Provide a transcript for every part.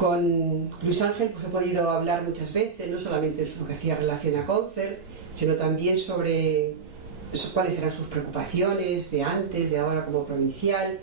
Con Luis Ángel pues, he podido hablar muchas veces, no solamente de lo que hacía relación a Confer, sino también sobre cuáles eran sus preocupaciones de antes, de ahora como provincial.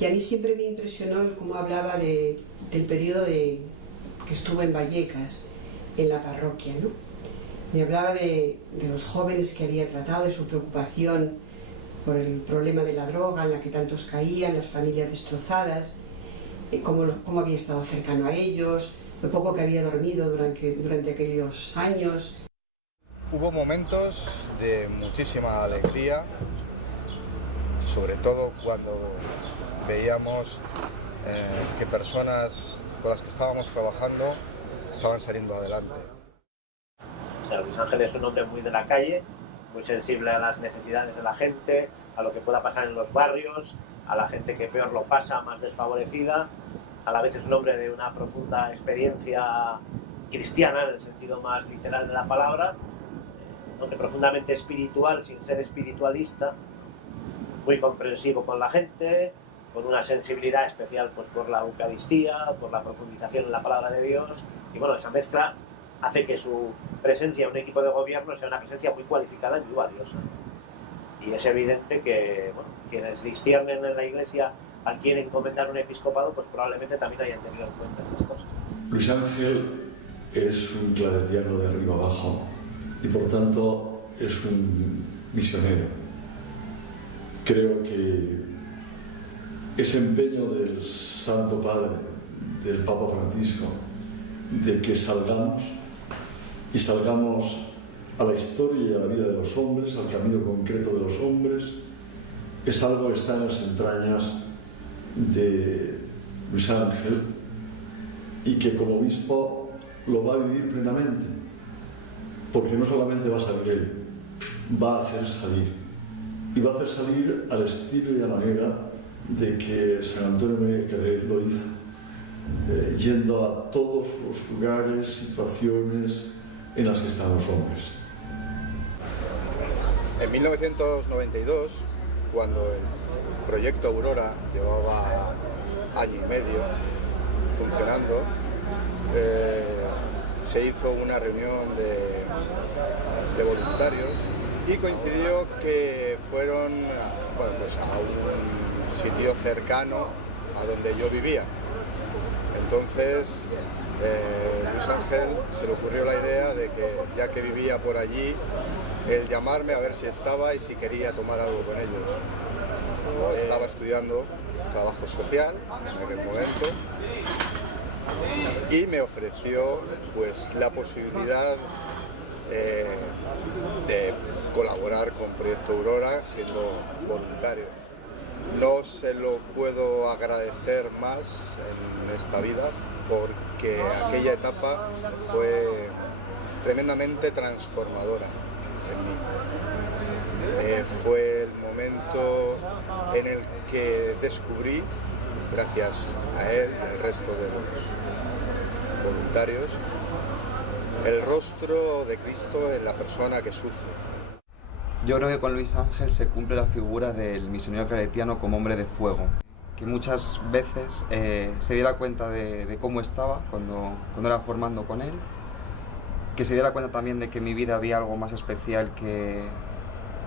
Y a mí siempre me impresionó cómo hablaba del periodo que estuvo en Vallecas, en la parroquia, ¿no? Me hablaba de los jóvenes que había tratado, de su preocupación por el problema de la droga en la que tantos caían, las familias destrozadas, cómo había estado cercano a ellos, lo poco que había dormido durante aquellos años. Hubo momentos de muchísima alegría, sobre todo cuando veíamos que personas con las que estábamos trabajando estaban saliendo adelante. O sea, Luis Ángel es un hombre muy de la calle, muy sensible a las necesidades de la gente, a lo que pueda pasar en los barrios, a la gente que peor lo pasa, más desfavorecida. A la vez es un hombre de una profunda experiencia cristiana, en el sentido más literal de la palabra, un hombre profundamente espiritual, sin ser espiritualista, muy comprensivo con la gente, con una sensibilidad especial pues, por la Eucaristía, por la profundización en la palabra de Dios, y bueno, esa mezcla hace que su presencia en un equipo de gobierno sea una presencia muy cualificada y muy valiosa. Y es evidente que bueno, quienes disciernen en la Iglesia a quien encomendar un episcopado, pues probablemente también hayan tenido en cuenta estas cosas. Luis Ángel es un claretiano de arriba abajo y por tanto es un misionero. Creo que ese empeño del Santo Padre, del Papa Francisco, de que salgamos a la historia y a la vida de los hombres, al camino concreto de los hombres, es algo que está en las entrañas de Luis Ángel y que como obispo lo va a vivir plenamente, porque no solamente va a salir él, va a hacer salir, y va a hacer salir al estilo y a la manera de que San Antonio María Claret lo hizo, yendo a todos los lugares, situaciones en las que están los hombres. En 1992, cuando el proyecto Aurora llevaba año y medio funcionando, se hizo una reunión de voluntarios y coincidió que fueron pues a un sitio cercano a donde yo vivía. Entonces Luis Ángel se le ocurrió la idea de que, ya que vivía por allí, el llamarme a ver si estaba y si quería tomar algo con ellos. Yo estaba estudiando trabajo social en aquel momento y me ofreció pues la posibilidad de colaborar con Proyecto Aurora siendo voluntario. No se lo puedo agradecer más en esta vida porque aquella etapa fue tremendamente transformadora en mí. Fue el momento en el que descubrí, gracias a él y al resto de los voluntarios, el rostro de Cristo en la persona que sufre. Yo creo que con Luis Ángel se cumple la figura del misionero claretiano como hombre de fuego, que muchas veces se diera cuenta de cómo estaba cuando era formando con él, que se diera cuenta también de que en mi vida había algo más especial que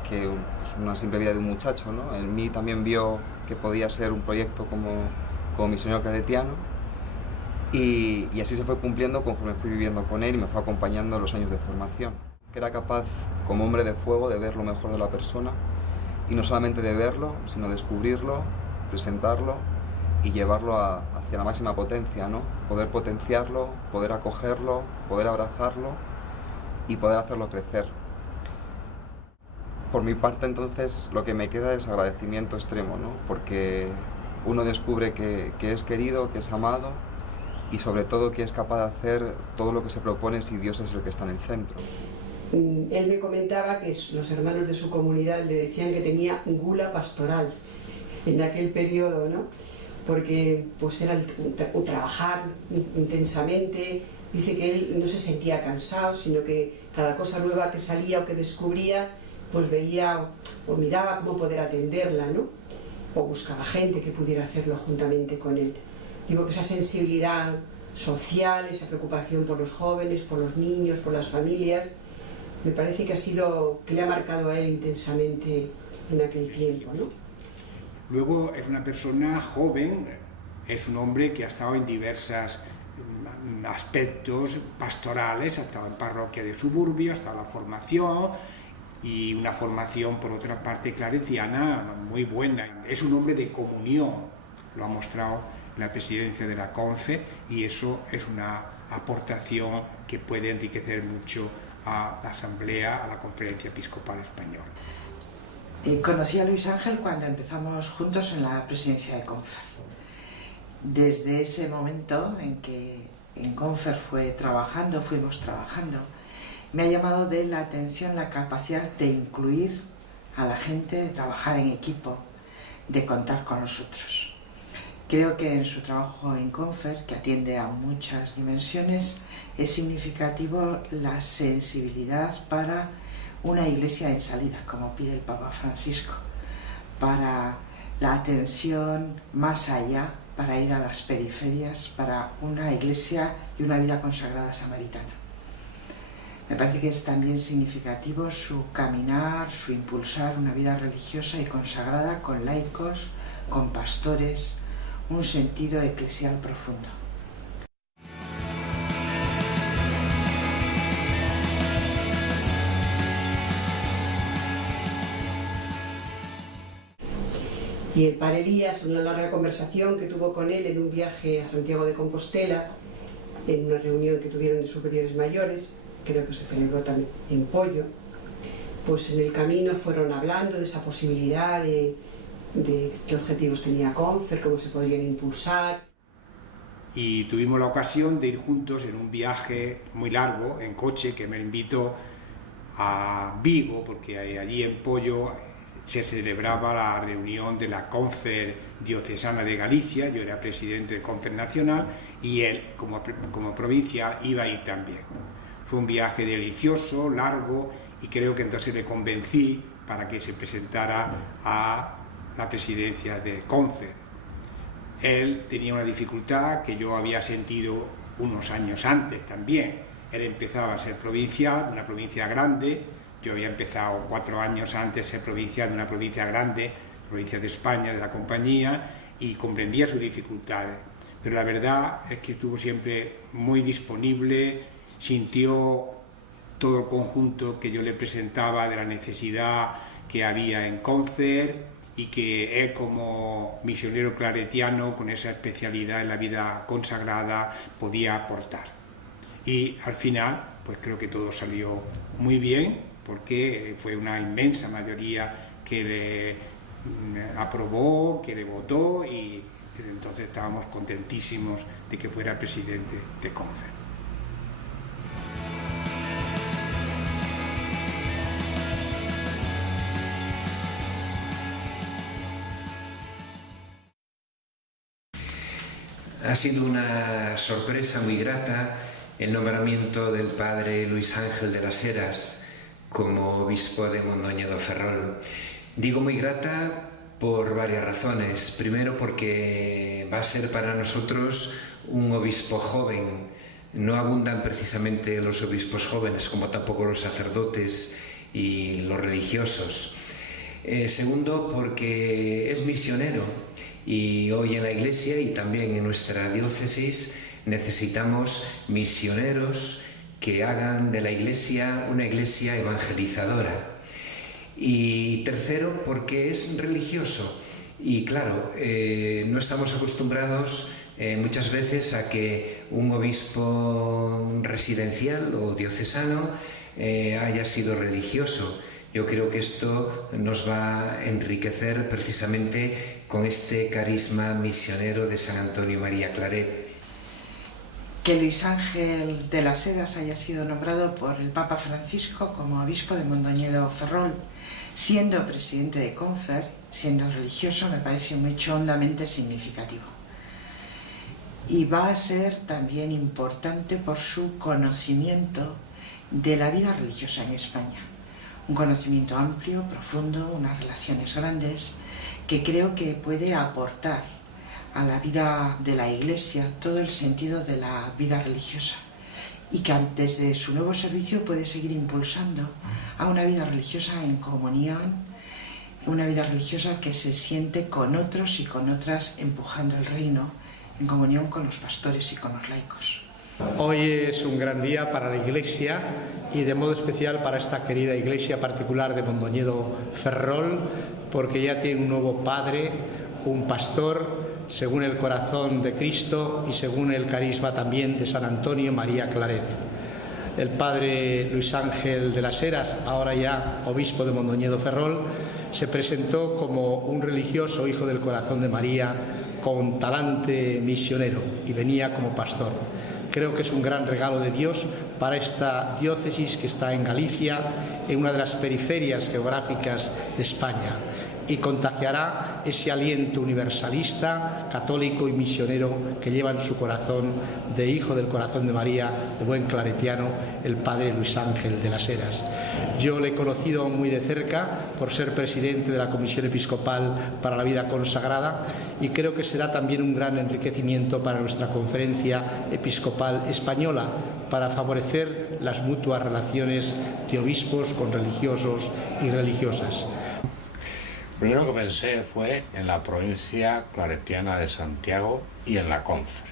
pues una simple vida de un muchacho, ¿no? En mí también vio que podía ser un proyecto como misionero claretiano y así se fue cumpliendo conforme fui viviendo con él y me fue acompañando en los años de formación. Que era capaz, como hombre de fuego, de ver lo mejor de la persona y no solamente de verlo, sino descubrirlo, presentarlo y llevarlo hacia la máxima potencia, ¿no? Poder potenciarlo, poder acogerlo, poder abrazarlo y poder hacerlo crecer. Por mi parte, entonces, lo que me queda es agradecimiento extremo, ¿no? Porque uno descubre que es querido, que es amado y sobre todo que es capaz de hacer todo lo que se propone si Dios es el que está en el centro. Él me comentaba que los hermanos de su comunidad le decían que tenía gula pastoral en aquel periodo, ¿no? Porque pues era trabajar intensamente. Dice que él no se sentía cansado, sino que cada cosa nueva que salía o que descubría, pues veía o miraba cómo poder atenderla, ¿no? O buscaba gente que pudiera hacerlo juntamente con él. Digo que esa sensibilidad social, esa preocupación por los jóvenes, por los niños, por las familias. Me parece que le ha marcado a él intensamente en aquel tiempo, ¿no? Luego es una persona joven, es un hombre que ha estado en diversos aspectos pastorales, ha estado en parroquia de suburbio, ha estado en la formación, y una formación por otra parte claretiana muy buena. Es un hombre de comunión, lo ha mostrado en la presidencia de la CONFE, y eso es una aportación que puede enriquecer mucho a la Asamblea, a la Conferencia Episcopal Española. Conocí a Luis Ángel cuando empezamos juntos en la presidencia de CONFER. Desde ese momento en que en CONFER fuimos trabajando, me ha llamado de la atención la capacidad de incluir a la gente, de trabajar en equipo, de contar con nosotros. Creo que en su trabajo en CONFER, que atiende a muchas dimensiones, es significativo la sensibilidad para una iglesia en salida, como pide el Papa Francisco, para la atención más allá, para ir a las periferias, para una iglesia y una vida consagrada samaritana. Me parece que es también significativo su caminar, su impulsar una vida religiosa y consagrada con laicos, con pastores, un sentido eclesial profundo. Y el padre Elías, una larga conversación que tuvo con él en un viaje a Santiago de Compostela, en una reunión que tuvieron de superiores mayores, creo que se celebró también en Pollo, pues en el camino fueron hablando de esa posibilidad, de qué objetivos tenía CONFER, cómo se podrían impulsar. Y tuvimos la ocasión de ir juntos en un viaje muy largo, en coche, que me invitó a Vigo, porque allí en Pollo se celebraba la reunión de la CONFER diocesana de Galicia. Yo era presidente de CONFER nacional y él, como provincial, iba a ir también. Fue un viaje delicioso, largo, y creo que entonces le convencí para que se presentara a la presidencia de CONFER. Él tenía una dificultad que yo había sentido unos años antes también. Él empezaba a ser provincial de una provincia grande. Yo había empezado 4 años antes a ser provincial de una provincia grande, provincia de España, de la compañía, y comprendía sus dificultades. Pero la verdad es que estuvo siempre muy disponible, sintió todo el conjunto que yo le presentaba de la necesidad que había en CONFER, y que él, como misionero claretiano con esa especialidad en la vida consagrada, podía aportar. Y al final, pues creo que todo salió muy bien, porque fue una inmensa mayoría que le aprobó, que le votó, y entonces estábamos contentísimos de que fuera presidente de CONFER. Ha sido una sorpresa muy grata el nombramiento del padre Luis Ángel de las Heras como obispo de Mondoñedo Ferrol. Digo muy grata por varias razones. Primero, porque va a ser para nosotros un obispo joven. No abundan precisamente los obispos jóvenes, como tampoco los sacerdotes y los religiosos. Segundo, porque es misionero. Y hoy en la Iglesia y también en nuestra diócesis necesitamos misioneros que hagan de la Iglesia una Iglesia evangelizadora. Y tercero, porque es religioso. Y claro, no estamos acostumbrados muchas veces a que un obispo residencial o diocesano haya sido religioso. Yo creo que esto nos va a enriquecer precisamente con este carisma misionero de San Antonio María Claret. Que Luis Ángel de las Heras haya sido nombrado por el Papa Francisco como obispo de Mondoñedo Ferrol, siendo presidente de CONFER, siendo religioso, me parece un hecho hondamente significativo. Y va a ser también importante por su conocimiento de la vida religiosa en España. Un conocimiento amplio, profundo, unas relaciones grandes, que creo que puede aportar a la vida de la Iglesia todo el sentido de la vida religiosa y que desde su nuevo servicio puede seguir impulsando a una vida religiosa en comunión, una vida religiosa que se siente con otros y con otras empujando el reino, en comunión con los pastores y con los laicos. Hoy es un gran día para la Iglesia y de modo especial para esta querida Iglesia particular de Mondoñedo Ferrol, porque ya tiene un nuevo padre, un pastor, según el corazón de Cristo y según el carisma también de San Antonio María Claret. El padre Luis Ángel de las Heras, ahora ya obispo de Mondoñedo Ferrol, se presentó como un religioso hijo del corazón de María con talante misionero y venía como pastor. Creo que es un gran regalo de Dios para esta diócesis que está en Galicia, en una de las periferias geográficas de España, y contagiará ese aliento universalista, católico y misionero que lleva en su corazón de hijo del corazón de María, de buen claretiano, el padre Luis Ángel de las Heras. Yo le he conocido muy de cerca por ser presidente de la Comisión Episcopal para la Vida Consagrada y creo que será también un gran enriquecimiento para nuestra Conferencia Episcopal Española, para favorecer las mutuas relaciones de obispos con religiosos y religiosas. Lo primero que pensé fue en la provincia claretiana de Santiago y en la Confer,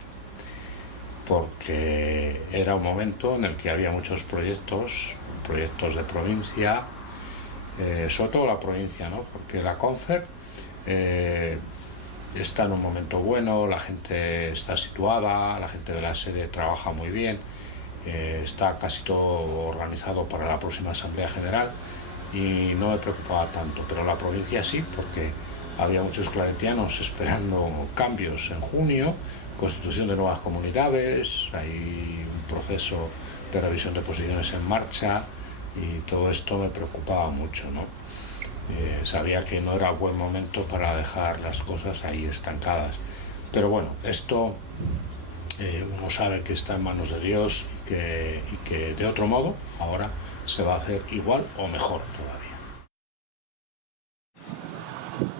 porque era un momento en el que había muchos proyectos de provincia, sobre todo la provincia, ¿no? Porque la Confer está en un momento bueno, la gente está situada, la gente de la sede trabaja muy bien, está casi todo organizado para la próxima Asamblea General y no me preocupaba tanto, pero la provincia sí, porque había muchos claretianos esperando cambios en junio, constitución de nuevas comunidades, hay un proceso de revisión de posiciones en marcha y todo esto me preocupaba mucho, ¿no? Sabía que no era buen momento para dejar las cosas ahí estancadas, pero bueno, esto uno sabe que está en manos de Dios y que de otro modo ahora se va a hacer igual o mejor todavía.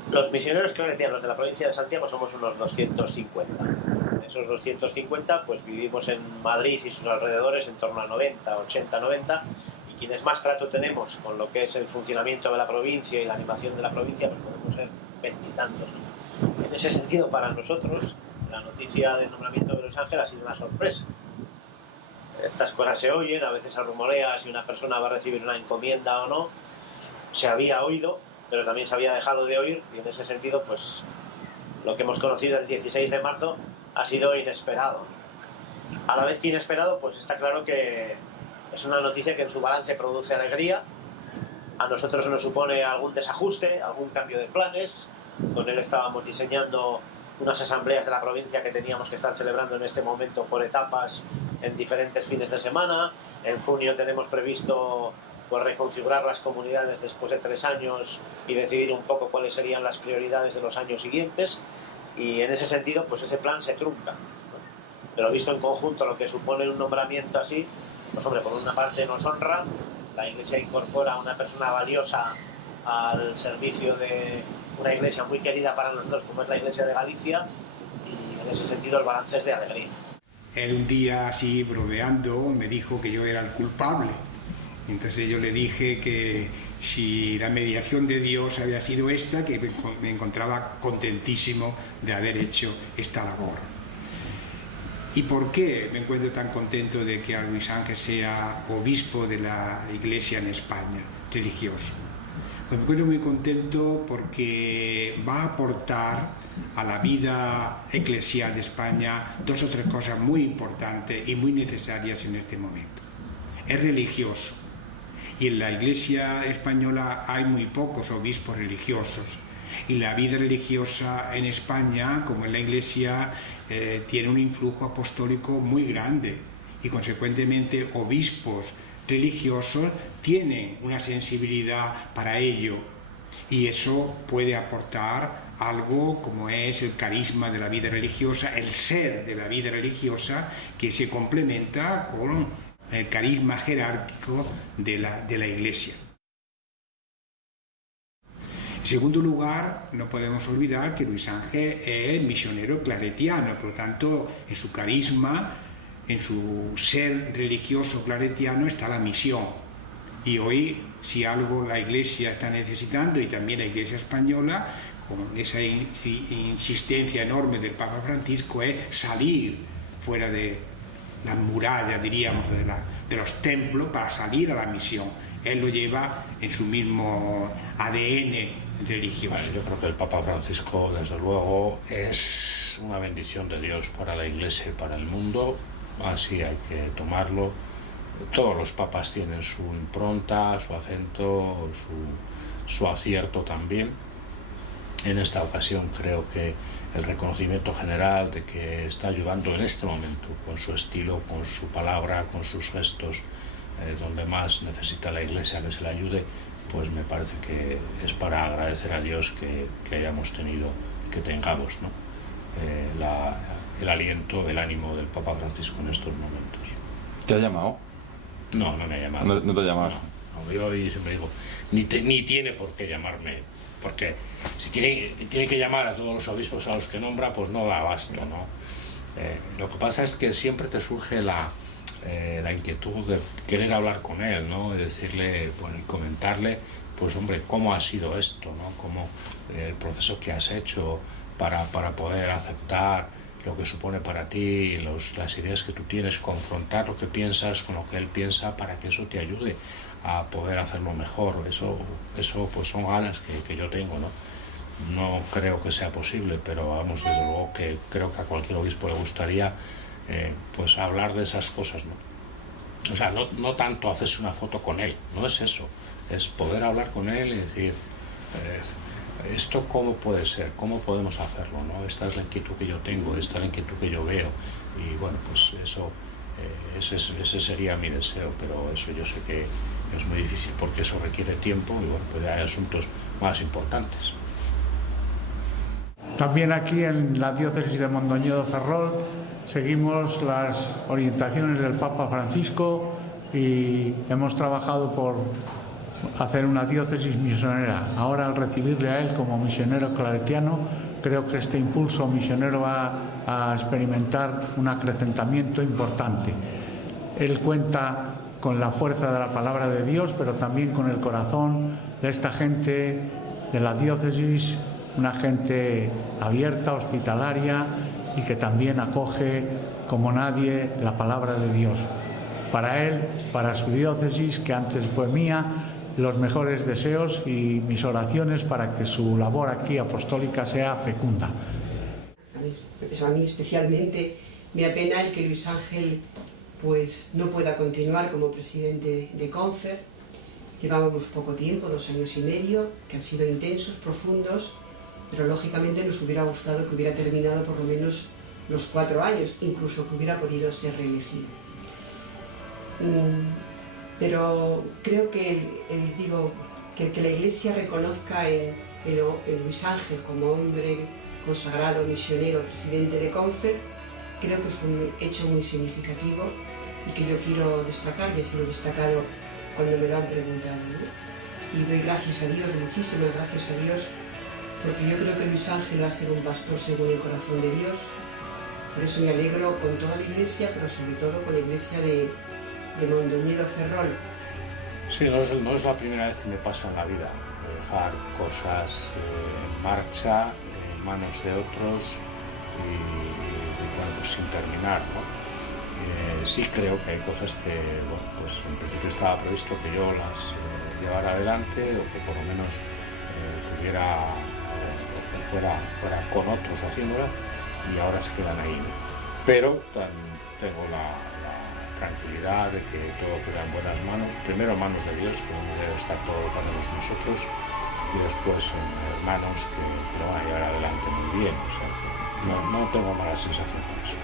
Los misioneros claretianos de la provincia de Santiago somos unos 250. Esos 250 pues vivimos en Madrid y sus alrededores en torno a 90, 80, 90, y quienes más trato tenemos con lo que es el funcionamiento de la provincia y la animación de la provincia pues podemos ser 20 y tantos. En ese sentido, para nosotros la noticia del nombramiento de Luis Ángel ha sido una sorpresa. Estas cosas se oyen, a veces se rumorea si una persona va a recibir una encomienda o no. Se había oído, pero también se había dejado de oír, y en ese sentido, pues lo que hemos conocido el 16 de marzo ha sido inesperado. A la vez que inesperado, pues está claro que es una noticia que en su balance produce alegría. A nosotros nos supone algún desajuste, algún cambio de planes. Con él estábamos diseñando unas asambleas de la provincia que teníamos que estar celebrando en este momento por etapas en diferentes fines de semana. En junio tenemos previsto pues, reconfigurar las comunidades después de 3 años y decidir un poco cuáles serían las prioridades de los años siguientes, y en ese sentido pues ese plan se trunca, ¿no? Pero visto en conjunto lo que supone un nombramiento así, pues hombre, por una parte nos honra, la Iglesia incorpora a una persona valiosa al servicio de una iglesia muy querida para nosotros como es la Iglesia de Galicia, y en ese sentido el balance es de alegría. Él un día así bromeando me dijo que yo era el culpable, entonces yo le dije que si la mediación de Dios había sido esta, que me encontraba contentísimo de haber hecho esta labor. ¿Y por qué me encuentro tan contento de que Luis Ángel sea obispo de la Iglesia en España, religioso? Pues me encuentro muy contento porque va a aportar a la vida eclesial de España 2 o 3 cosas muy importantes y muy necesarias en este momento. Es religioso, y en la Iglesia española hay muy pocos obispos religiosos, y la vida religiosa en España, como en la Iglesia, tiene un influjo apostólico muy grande, y consecuentemente obispos religiosos tienen una sensibilidad para ello, y eso puede aportar algo como es el carisma de la vida religiosa, el ser de la vida religiosa, que se complementa con el carisma jerárquico de la Iglesia. En segundo lugar, no podemos olvidar que Luis Ángel es misionero claretiano, por lo tanto, en su carisma, en su ser religioso claretiano está la misión. Y hoy, si algo la Iglesia está necesitando, y también la Iglesia española, con esa insistencia enorme del Papa Francisco, es salir fuera de las murallas, diríamos, de los templos, para salir a la misión. Él lo lleva en su mismo ADN religioso. Bueno, yo creo que el Papa Francisco, desde luego, es una bendición de Dios para la Iglesia y para el mundo. Así hay que tomarlo. Todos los papas tienen su impronta, su acento, su acierto también. En esta ocasión creo que el reconocimiento general de que está ayudando en este momento con su estilo, con su palabra, con sus gestos, donde más necesita la Iglesia que se le ayude, pues me parece que es para agradecer a Dios que hayamos tenido, que tengamos, ¿no? El aliento, el ánimo del Papa Francisco en estos momentos. ¿Te ha llamado? No, no me ha llamado. ¿No te ha llamado? No, yo siempre digo, ni tiene por qué llamarme, porque si tiene que llamar a todos los obispos a los que nombra, pues no da abasto, ¿no? Lo que pasa es que siempre te surge la inquietud de querer hablar con él, ¿no? Y decirle, bueno, y comentarle, pues hombre, cómo ha sido esto, ¿no? Cómo el proceso que has hecho para poder aceptar lo que supone para ti, las ideas que tú tienes, confrontar lo que piensas con lo que él piensa para que eso te ayude a poder hacerlo mejor. Eso pues son ganas que yo tengo, ¿no? No creo que sea posible, pero vamos, desde luego que creo que a cualquier obispo le gustaría pues hablar de esas cosas, ¿no? O sea, no tanto hacerse una foto con él, no es eso, es poder hablar con él y decir, esto cómo puede ser, cómo podemos hacerlo, ¿no? Esta es la inquietud que yo tengo, esta es la inquietud que yo veo, y bueno, pues eso, ese sería mi deseo, pero eso yo sé que es muy difícil porque eso requiere tiempo y bueno, pues hay asuntos más importantes. También aquí en la diócesis de Mondoñedo Ferrol seguimos las orientaciones del Papa Francisco y hemos trabajado por hacer una diócesis misionera. Ahora, al recibirle a él como misionero claretiano, creo que este impulso misionero va a experimentar un acrecentamiento importante. Él cuenta con la fuerza de la palabra de Dios, pero también con el corazón de esta gente de la diócesis, una gente abierta, hospitalaria y que también acoge como nadie la palabra de Dios. Para él, para su diócesis, que antes fue mía, los mejores deseos y mis oraciones para que su labor aquí apostólica sea fecunda. A mí especialmente me apena el que Luis Ángel pues no pueda continuar como presidente de CONFER. Llevábamos poco tiempo, 2 años y medio, que han sido intensos, profundos, pero lógicamente nos hubiera gustado que hubiera terminado por lo menos los 4 años, incluso que hubiera podido ser reelegido. Pero creo que que la Iglesia reconozca en Luis Ángel como hombre consagrado, misionero, presidente de CONFER, creo que es un hecho muy significativo y que yo quiero destacar, y así lo he destacado cuando me lo han preguntado, ¿no? Y doy gracias a Dios, muchísimas gracias a Dios, porque yo creo que Luis Ángel va a ser un pastor según el corazón de Dios. Por eso me alegro con toda la Iglesia, pero sobre todo con la Iglesia de Mondoñedo Ferrol. Sí, no es la primera vez que me pasa en la vida, dejar cosas en marcha, en manos de otros y bueno, pues sin terminar, ¿no? Sí creo que hay cosas que, bueno, pues en principio estaba previsto que yo las llevara adelante o que por lo menos fuera con otros haciéndolas y ahora se quedan ahí, ¿no? Pero tengo la tranquilidad de que todo queda en buenas manos, primero en manos de Dios, que debe estar todo para nosotros, y después en manos que lo van a llevar adelante muy bien. O sea, no tengo mala sensación por eso.